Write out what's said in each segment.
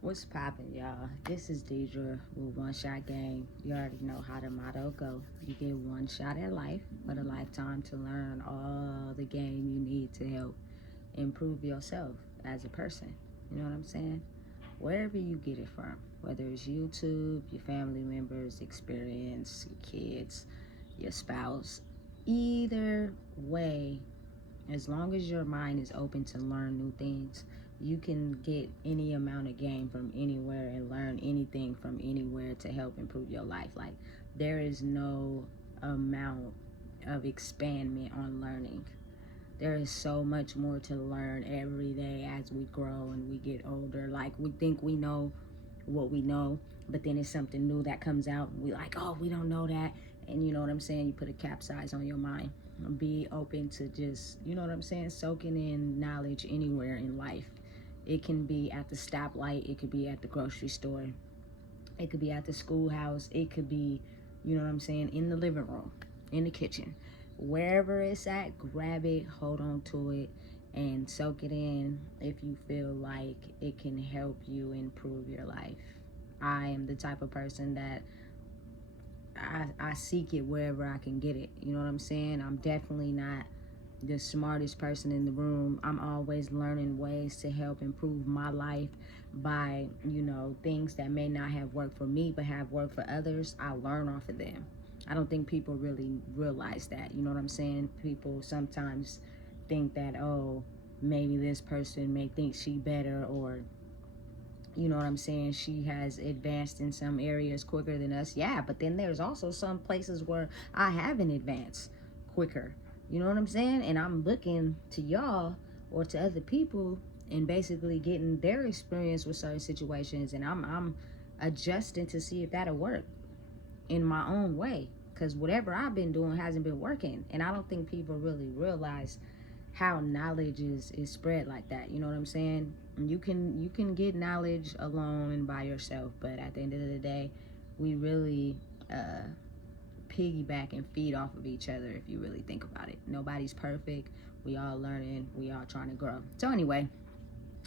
What's poppin', y'all? This is Deidre with One Shot Game. You already know how the motto go. You get one shot at life, but a lifetime to learn all the game you need to help improve yourself as a person. You know what I'm saying? Wherever you get it from, whether it's YouTube, your family members, experience, your kids, your spouse, either way, as long as your mind is open to learn new things, you can get any amount of game from anywhere and learn anything from anywhere to help improve your life. Like, there is no amount of expandment on learning. There is so much more to learn every day as we grow and we get older. Like, we think we know what we know, but then it's something new that comes out and we like, oh, we don't know that. And you know what I'm saying? You put a capsize on your mind. Be open to just, you know what I'm saying, soaking in knowledge anywhere in life. It can be at the stoplight, it could be at the grocery store, it could be at the schoolhouse, it could be, you know what I'm saying, in the living room, in the kitchen. Wherever it's at, grab it, hold on to it, and soak it in if you feel like it can help you improve your life. I am the type of person that I seek it wherever I can get it. You know what I'm saying? I'm definitely not the smartest person in the room. I'm always learning ways to help improve my life by, you know, things that may not have worked for me but have worked for others. I learn off of them. I don't think people really realize that. You know what I'm saying? People sometimes think that, oh, maybe this person may think she better, or you know what I'm saying, she has advanced in some areas quicker than us. Yeah, but then there's also some places where I haven't advanced quicker. You know what I'm saying? And I'm looking to y'all or to other people and basically getting their experience with certain situations, and I'm adjusting to see if that'll work in my own way, because whatever I've been doing hasn't been working. And I don't think people really realize how knowledge is spread like that. You know what I'm saying? You can get knowledge alone and by yourself, but at the end of the day, we really piggyback and feed off of each other if you really think about it. Nobody's perfect. We all learning. We all trying to grow. So anyway,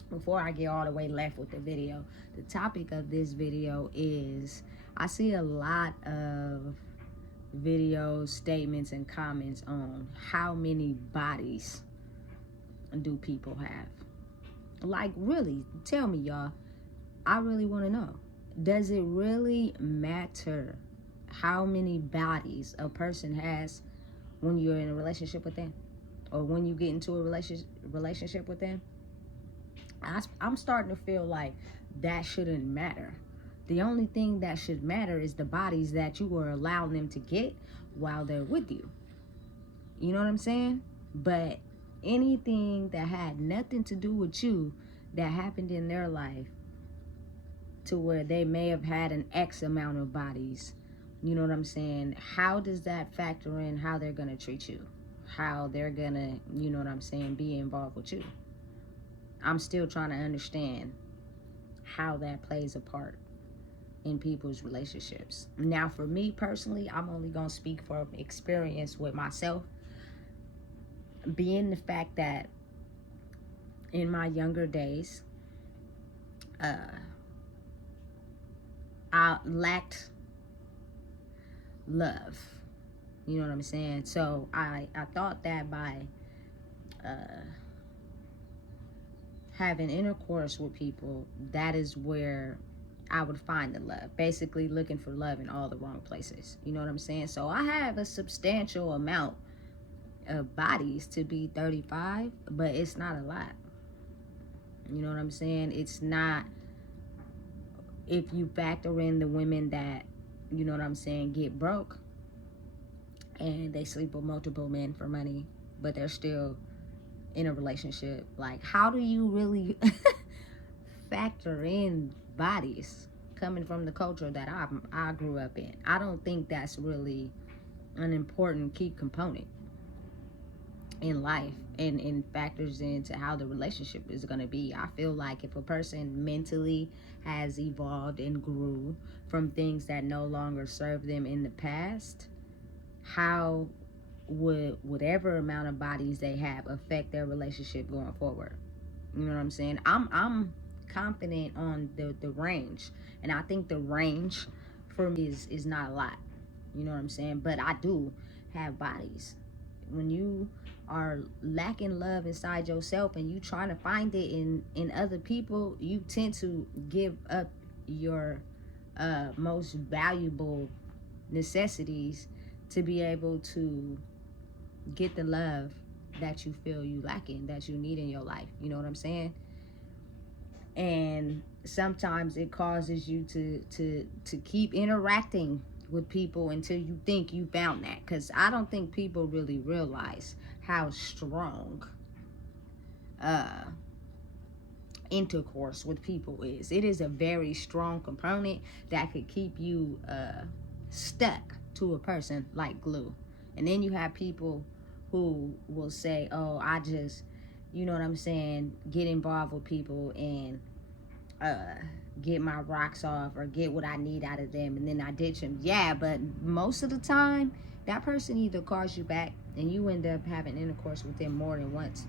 before I get all the way left with the video, the topic of this video is, I see a lot of videos, statements, and comments on how many bodies do people have. Like, really, tell me, y'all. I really want to know. Does it really matter how many bodies a person has when you're in a relationship with them, or when you get into a relationship with them? I'm starting to feel like that shouldn't matter. The only thing that should matter is the bodies that you are allowing them to get while they're with you. You know what I'm saying? But anything that had nothing to do with you, that happened in their life, to where they may have had an X amount of bodies, you know what I'm saying, how does that factor in how they're gonna treat you, how they're gonna, you know what I'm saying, be involved with you? I'm still trying to understand how that plays a part in people's relationships. Now, for me personally, I'm only gonna speak from experience with myself, being the fact that in my younger days, I lacked love. You know what I'm saying? So I thought that by having intercourse with people, that is where I would find the love. Basically looking for love in all the wrong places. You know what I'm saying? So I have a substantial amount of bodies to be 35, but it's not a lot. You know what I'm saying? It's not, if you factor in the women that, you know what I'm saying, get broke and they sleep with multiple men for money, but they're still in a relationship. Like, how do you really factor in bodies coming from the culture that I grew up in? I don't think that's really an important key component in life, and factors into how the relationship is going to be. I feel like if a person mentally has evolved and grew from things that no longer serve them in the past, how would whatever amount of bodies they have affect their relationship going forward? You know what I'm saying? I'm confident on the range. And I think the range for me is not a lot. You know what I'm saying? But I do have bodies. When you are lacking love inside yourself and you trying to find it in other people, you tend to give up your most valuable necessities to be able to get the love that you feel you lacking, that you need in your life. You know what I'm saying? And sometimes it causes you to keep interacting with people until you think you found that, because I don't think people really realize how strong intercourse with people is. It is a very strong component that could keep you stuck to a person like glue. And then you have people who will say, oh, I just, you know what I'm saying, get involved with people and get my rocks off or get what I need out of them, and then I ditch them. Yeah, but most of the time that person either calls you back and you end up having intercourse with them more than once,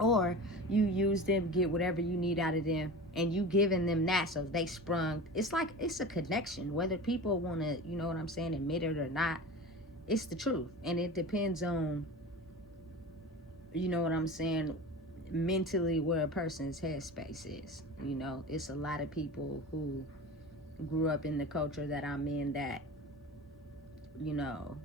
or you use them, get whatever you need out of them, and you giving them that, so they sprung. It's like, it's a connection, whether people want to, you know what I'm saying, admit it or not. It's the truth. And it depends on, you know what I'm saying, mentally where a person's headspace is. You know, it's a lot of people who grew up in the culture that I'm in that, you know,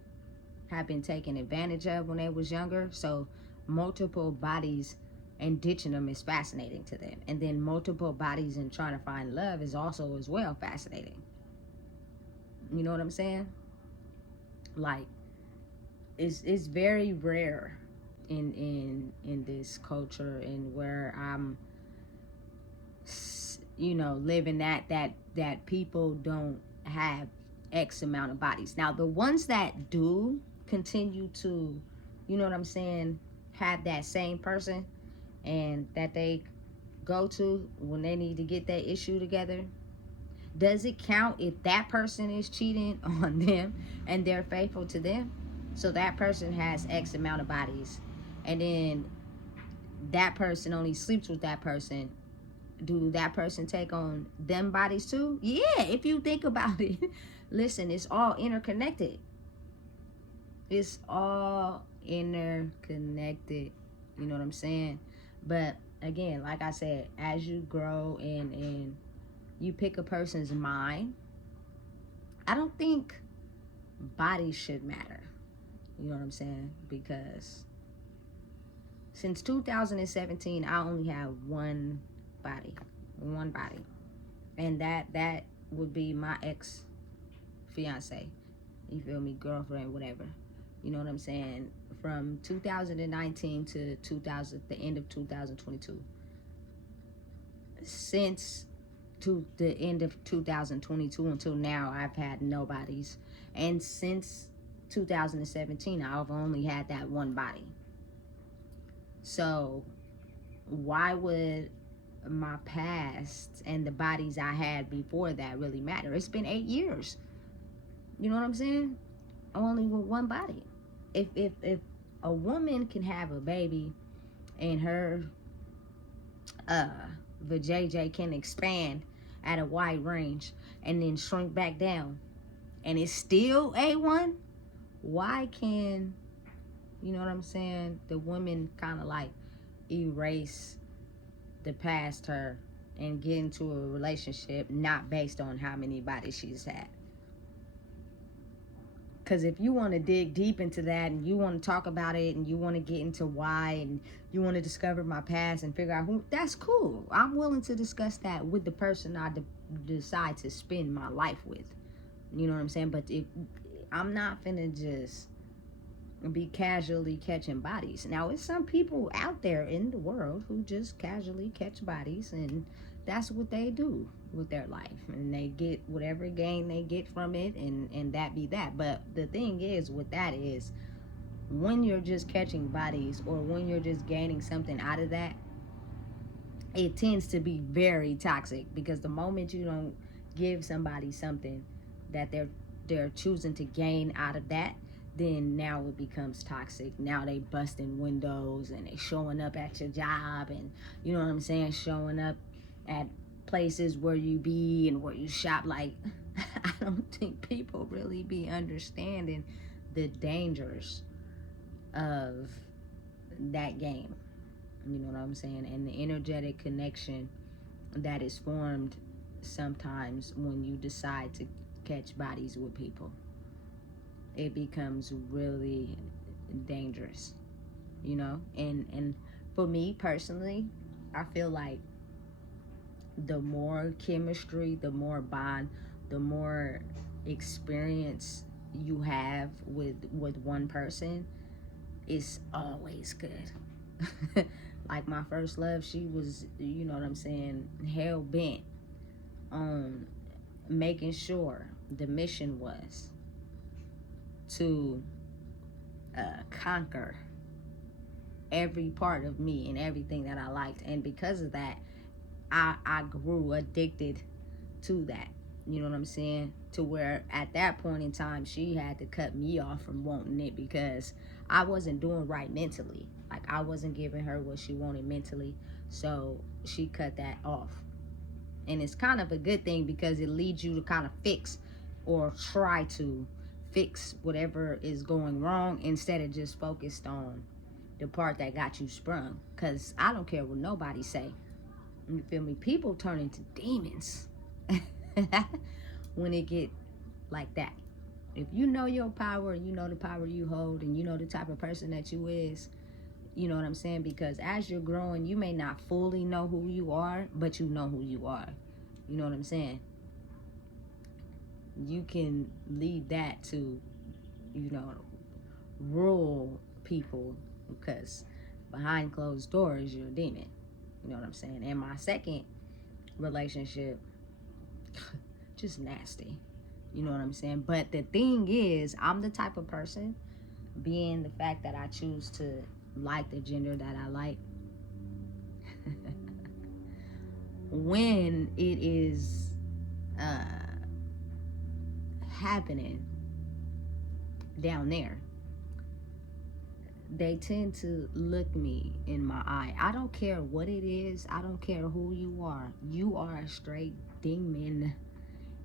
have been taken advantage of when they was younger. So multiple bodies and ditching them is fascinating to them. And then multiple bodies and trying to find love is also as well fascinating. You know what I'm saying? Like, it's very rare in this culture, and where I'm, you know, living that people don't have X amount of bodies. Now the ones that do continue to, you know what I'm saying, have that same person and that they go to when they need to get that issue together, does it count if that person is cheating on them and they're faithful to them? So that person has X amount of bodies, and then that person only sleeps with that person. Do that person take on them bodies too? Yeah, if you think about it. Listen, it's all interconnected. It's all interconnected. You know what I'm saying? But again, like I said, as you grow and you pick a person's mind, I don't think bodies should matter. You know what I'm saying? Because since 2017, I only have one body. And that would be my ex-fiance. You feel me? Girlfriend, whatever. You know what I'm saying? From 2019 to the end of 2022. Since to the end of 2022 until now, I've had nobodies. And since 2017, I've only had that one body. So why would my past and the bodies I had before that really matter? It's been 8 years. You know what I'm saying? Only with one body. If a woman can have a baby and her vajayjay can expand at a wide range and then shrink back down and it's still A1, why can, you know what I'm saying, the woman kind of like erase the past her and get into a relationship not based on how many bodies she's had? Because if you want to dig deep into that and you want to talk about it and you want to get into why and you want to discover my past and figure out who, that's cool. I'm willing to discuss that with the person I decide to spend my life with. You know what I'm saying? But if I'm not finna just be casually catching bodies. Now, it's some people out there in the world who just casually catch bodies, and that's what they do with their life, and they get whatever gain they get from it, and that be that. But the thing is with that is, when you're just catching bodies or when you're just gaining something out of that, it tends to be very toxic, because the moment you don't give somebody something that they're choosing to gain out of that, then now it becomes toxic. Now they busting windows and they showing up at your job, and you know what I'm saying, showing up at places where you be and where you shop. Like, I don't think people really be understanding the dangers of that game. You know what I'm saying? And the energetic connection that is formed sometimes when you decide to catch bodies with people. It becomes really dangerous, you know? And for me personally, I feel like the more chemistry, the more bond, the more experience you have with one person, it's always good. Like my first love, she was, you know what I'm saying, hell bent on making sure the mission was to conquer every part of me and everything that I liked. And because of that, I grew addicted to that. You know what I'm saying? To where at that point in time, she had to cut me off from wanting it because I wasn't doing right mentally. Like, I wasn't giving her what she wanted mentally. So she cut that off. And it's kind of a good thing because it leads you to kind of fix or try to fix whatever is going wrong instead of just focused on the part that got you sprung. Because I don't care what nobody say. You feel me? People turn into demons when it get like that. If you know your power and you know the power you hold and you know the type of person that you is, you know what I'm saying? Because as you're growing, you may not fully know who you are, but you know who you are. You know what I'm saying? You can leave that to, you know, rule people because behind closed doors, you're a demon. You know what I'm saying? And my second relationship, just nasty. You know what I'm saying? But the thing is, I'm the type of person, being the fact that I choose to like the gender that I like, when it is happening down there, they tend to look me in my eye. I don't care what it is. I don't care who you are. You are a straight demon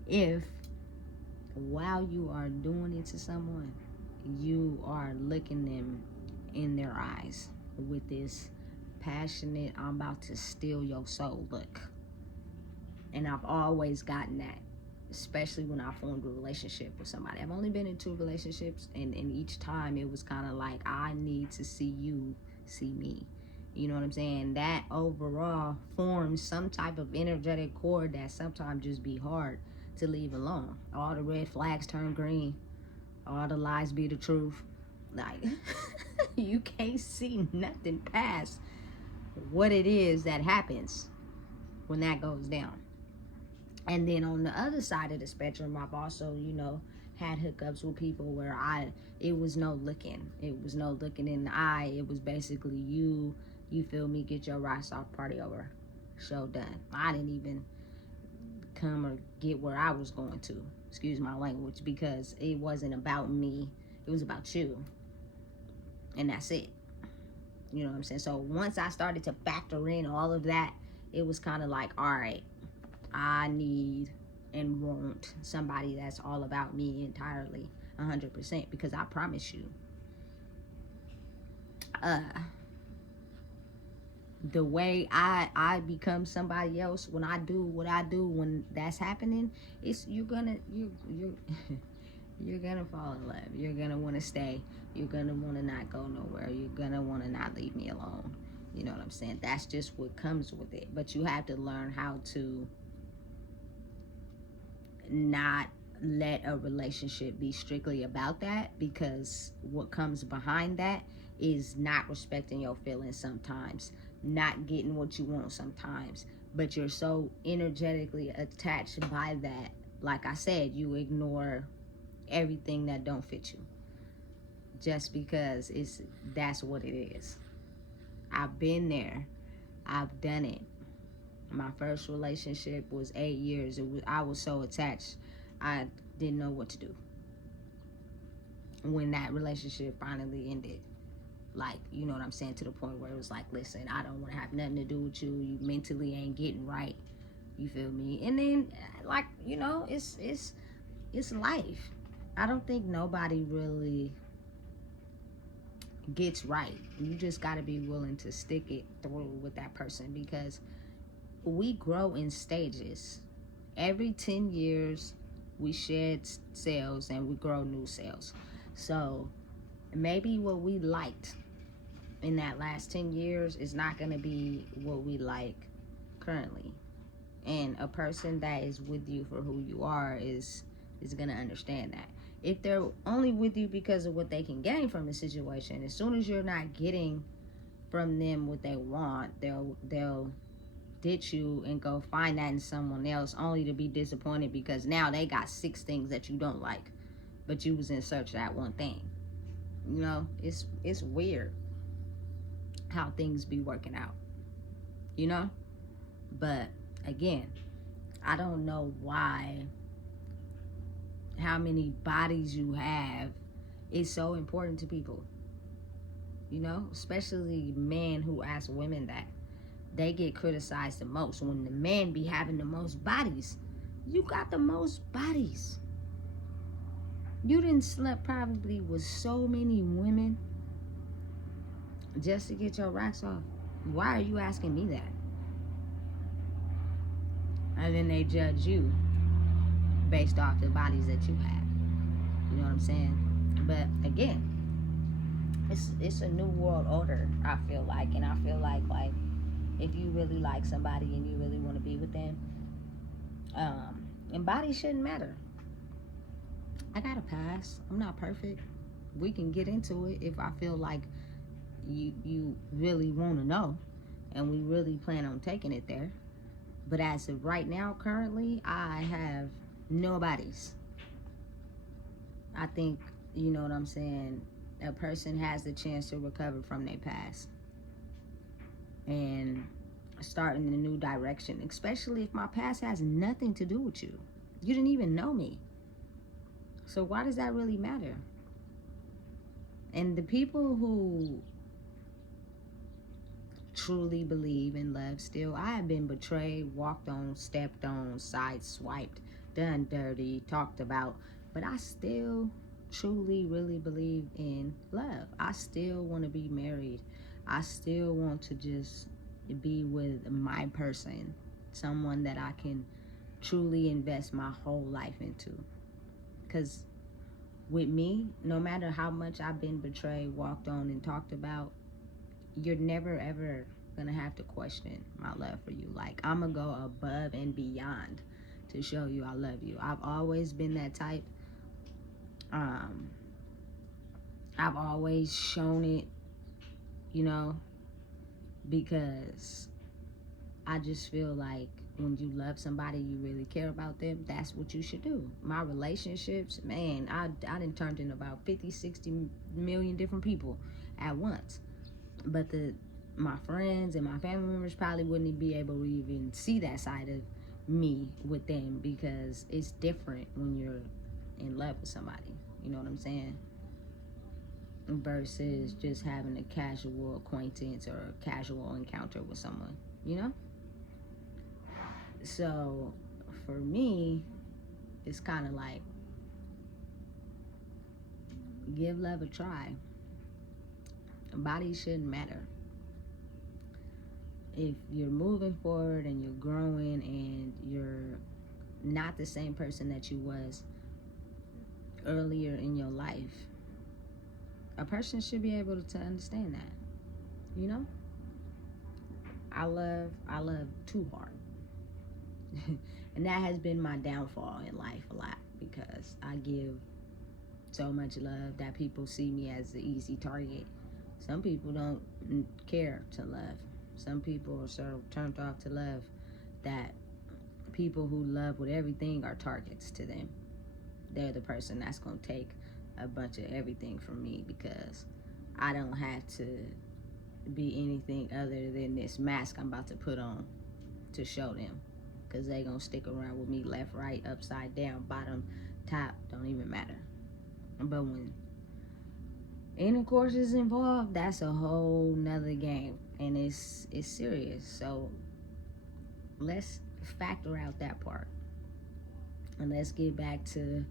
if while you are doing it to someone, you are looking them in their eyes with this passionate, I'm about to steal your soul look. And I've always gotten that, especially when I formed a relationship with somebody. I've only been in 2 relationships, and each time it was kind of like, I need to see you see me. You know what I'm saying? That overall forms some type of energetic cord that sometimes just be hard to leave alone. All the red flags turn green. All the lies be the truth. Like, you can't see nothing past what it is that happens when that goes down. And then on the other side of the spectrum, I've also, you know, had hookups with people where it was no looking. It was no looking in the eye. It was basically you feel me, get your rocks off, party over, show done. I didn't even come or get where I was going to, excuse my language, because it wasn't about me. It was about you. And that's it. You know what I'm saying? So once I started to factor in all of that, it was kind of like, all right, I need and want somebody that's all about me entirely, 100%, because I promise you, the way I become somebody else when I do what I do when that's happening, it's you're gonna fall in love. You're gonna want to stay. You're gonna want to not go nowhere. You're gonna want to not leave me alone. You know what I'm saying? That's just what comes with it. But you have to learn how to not let a relationship be strictly about that, because what comes behind that is not respecting your feelings sometimes, not getting what you want sometimes, but you're so energetically attached by that, like I said, you ignore everything that don't fit you just because that's what it is. I've been there. I've done it. My first relationship was 8 years. I was so attached, I didn't know what to do when that relationship finally ended. Like, you know what I'm saying, to the point where it was like, listen, I don't want to have nothing to do with you. You mentally ain't getting right. You feel me? And then, like, you know, it's life. I don't think nobody really gets right. You just got to be willing to stick it through with that person, because we grow in stages. Every 10 years, we shed cells and we grow new cells. So maybe what we liked in that last 10 years is not going to be what we like currently. And a person that is with you for who you are is going to understand that. If they're only with you because of what they can gain from the situation, as soon as you're not getting from them what they want, they'll ditch you and go find that in someone else, only to be disappointed because now they got 6 things that you don't like, but you was in search of that one thing. You know, it's weird how things be working out, you know? But again, I don't know how many bodies you have is so important to people, you know, especially men who ask women that. They get criticized the most when the men be having the most bodies. You got the most bodies. You didn't slept probably with so many women just to get your racks off. Why are you asking me that? And then they judge you based off the bodies that you have. You know what I'm saying? But again, it's a new world order, I feel like. And I feel like if you really like somebody and you really want to be with them, and bodies shouldn't matter. I got a pass. I'm not perfect. We can get into it if I feel like you really want to know and we really plan on taking it there. But as of right now, currently, I have no bodies. I think, you know what I'm saying, a person has the chance to recover from their past and start in a new direction, especially if my past has nothing to do with you. You didn't even know me. So why does that really matter? And the people who truly believe in love still, I have been betrayed, walked on, stepped on, sideswiped, done dirty, talked about, but I still truly really believe in love. I still want to be married. I still want to just be with my person, someone that I can truly invest my whole life into. Because with me, no matter how much I've been betrayed, walked on, and talked about, you're never ever gonna have to question my love for you. Like, I'm gonna go above and beyond to show you I love you. I've always been that type. I've always shown it, you know, because I just feel like when you love somebody, you really care about them, that's what you should do. My relationships, man, I done turned into about 50, 60 million different people at once. But my friends and my family members probably wouldn't be able to even see that side of me with them, because it's different when you're in love with somebody. You know what I'm saying? Versus just having a casual acquaintance or a casual encounter with someone, you know? So for me, it's kind of like, give love a try. Bodies shouldn't matter. If you're moving forward and you're growing and you're not the same person that you was earlier in your life, a person should be able to understand that, you know? I love too hard. And that has been my downfall in life a lot, because I give so much love that people see me as the easy target. Some people don't care to love. Some people are so turned off to love that people who love with everything are targets to them. They're the person that's going to take a bunch of everything from me, because I don't have to be anything other than this mask I'm about to put on to show them, because they going to stick around with me left, right, upside down, bottom, top, don't even matter. But when intercourse is involved, that's a whole nother game, and it's serious. So let's factor out that part. And let's get back to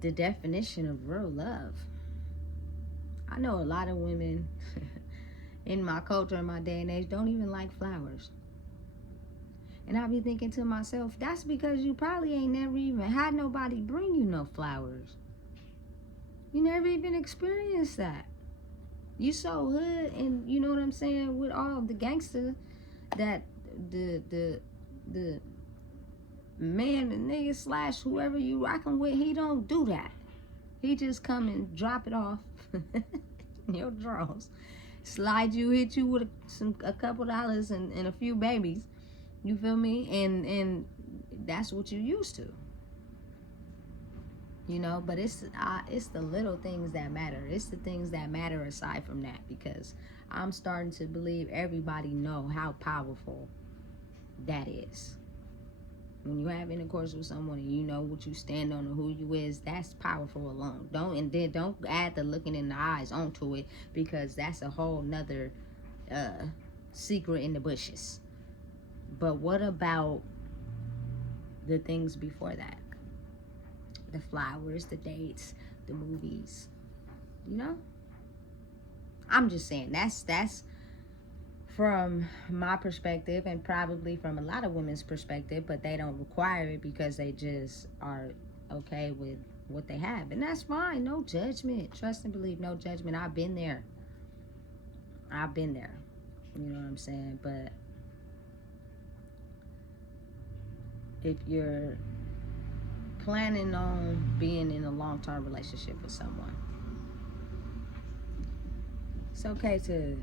the definition of real love. I know a lot of women in my culture, in my day and age, don't even like flowers. And I be thinking to myself, that's because you probably ain't never even had nobody bring you no flowers. You never even experienced that. You so hood, and you know what I'm saying, with all the gangster, that the man, the nigga slash whoever you rocking with, he don't do that. He just come and drop it off in your drawers, slide you, hit you with a couple dollars and a few babies. You feel me? And that's what you used to. You know, but it's the little things that matter. It's the things that matter aside from that, because I'm starting to believe everybody know how powerful that is. When you have intercourse with someone and you know what you stand on and who you is, that's powerful alone. Don't add the looking in the eyes onto it, because that's a whole nother secret in the bushes. But what about the things before that? The flowers, the dates, the movies, you know? I'm just saying, that's from my perspective, and probably from a lot of women's perspective, but they don't require it because they just are okay with what they have. And that's fine, no judgment. Trust and believe, no judgment. I've been there. You know what I'm saying? But if you're planning on being in a long-term relationship with someone, it's okay to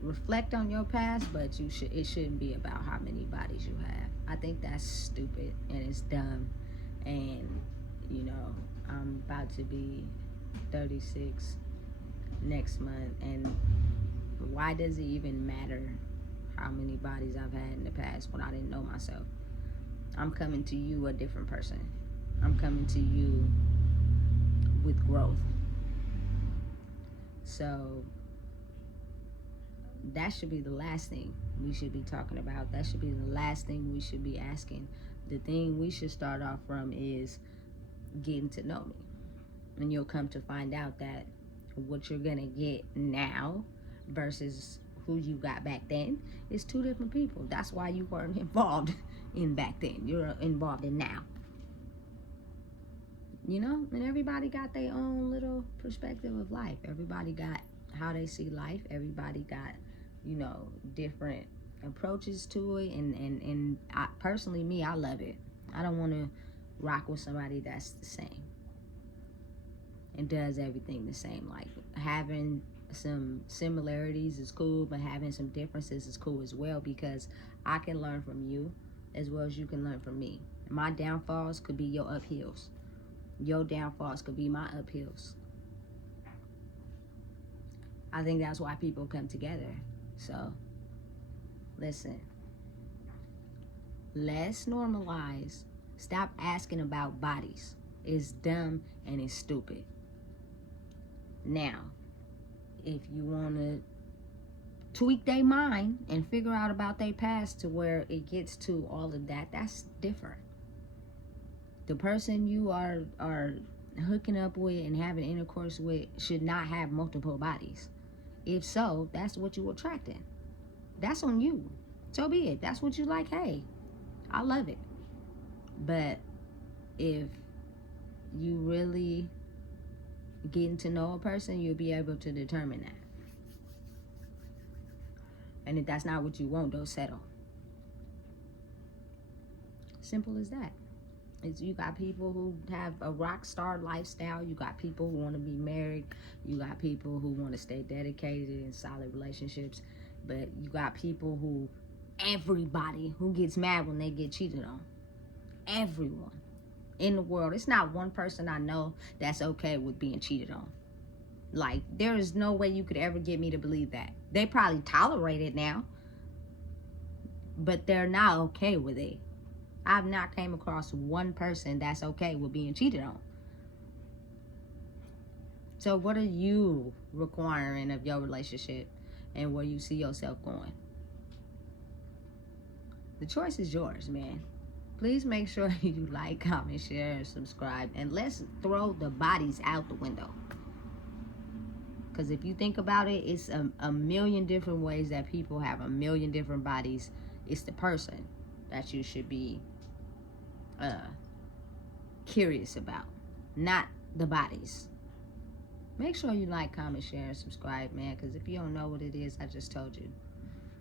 reflect on your past, but it shouldn't be about how many bodies you have. I think that's stupid and it's dumb. And you know, I'm about to be 36 next month, and why does it even matter how many bodies I've had in the past when I didn't know myself? I'm coming to you a different person. I'm coming to you with growth. So that should be the last thing we should be talking about. That should be the last thing we should be asking. The thing we should start off from is getting to know me. And you'll come to find out that what you're gonna get now versus who you got back then is two different people. That's why you weren't involved in back then. You're involved in now. You know, and everybody got their own little perspective of life. Everybody got how they see life. Everybody got, you know, different approaches to it. And I, personally, me, I love it. I don't want to rock with somebody that's the same and does everything the same. Like, having some similarities is cool, but having some differences is cool as well, because I can learn from you as well as you can learn from me. My downfalls could be your uphills. Your downfalls could be my uphills. I think that's why people come together. So, listen. Let's normalize. Stop asking about bodies. It's dumb and it's stupid. Now, if you want to tweak their mind and figure out about their past to where it gets to all of that, that's different. The person you are hooking up with and having intercourse with should not have multiple bodies. If so, that's what you're attracting. That's on you. So be it. That's what you like. Hey, I love it. But if you really getting to know a person, you'll be able to determine that. And if that's not what you want, don't settle. Simple as that. You got people who have a rock star lifestyle. You got people who want to be married. You got people who want to stay dedicated in solid relationships. But you got people who, everybody who gets mad when they get cheated on. Everyone in the world. It's not one person I know that's okay with being cheated on. Like, there is no way you could ever get me to believe that. They probably tolerate it now, but they're not okay with it. I've not came across one person that's okay with being cheated on. So what are you requiring of your relationship and where you see yourself going? The choice is yours, man. Please make sure you like, comment, share, and subscribe. And let's throw the bodies out the window. Because if you think about it, it's a million different ways that people have a million different bodies. It's the person that you should be curious about, not the bodies. Make sure you like, comment, share, and subscribe, man. Because if you don't know what it is, I just told you.